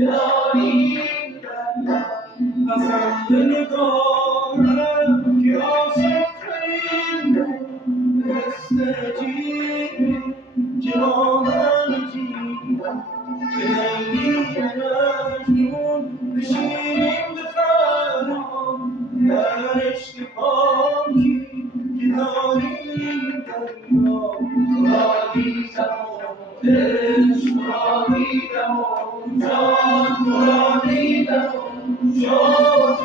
داریم پسند نگارم که عاشق‌ترین مثل جیب جوانان جیب به ننگی مجنون بشینیم به فرمان در عشق پاکی که داریم دریا را دیدم و عشق را دیدم و جان را دیدم و شد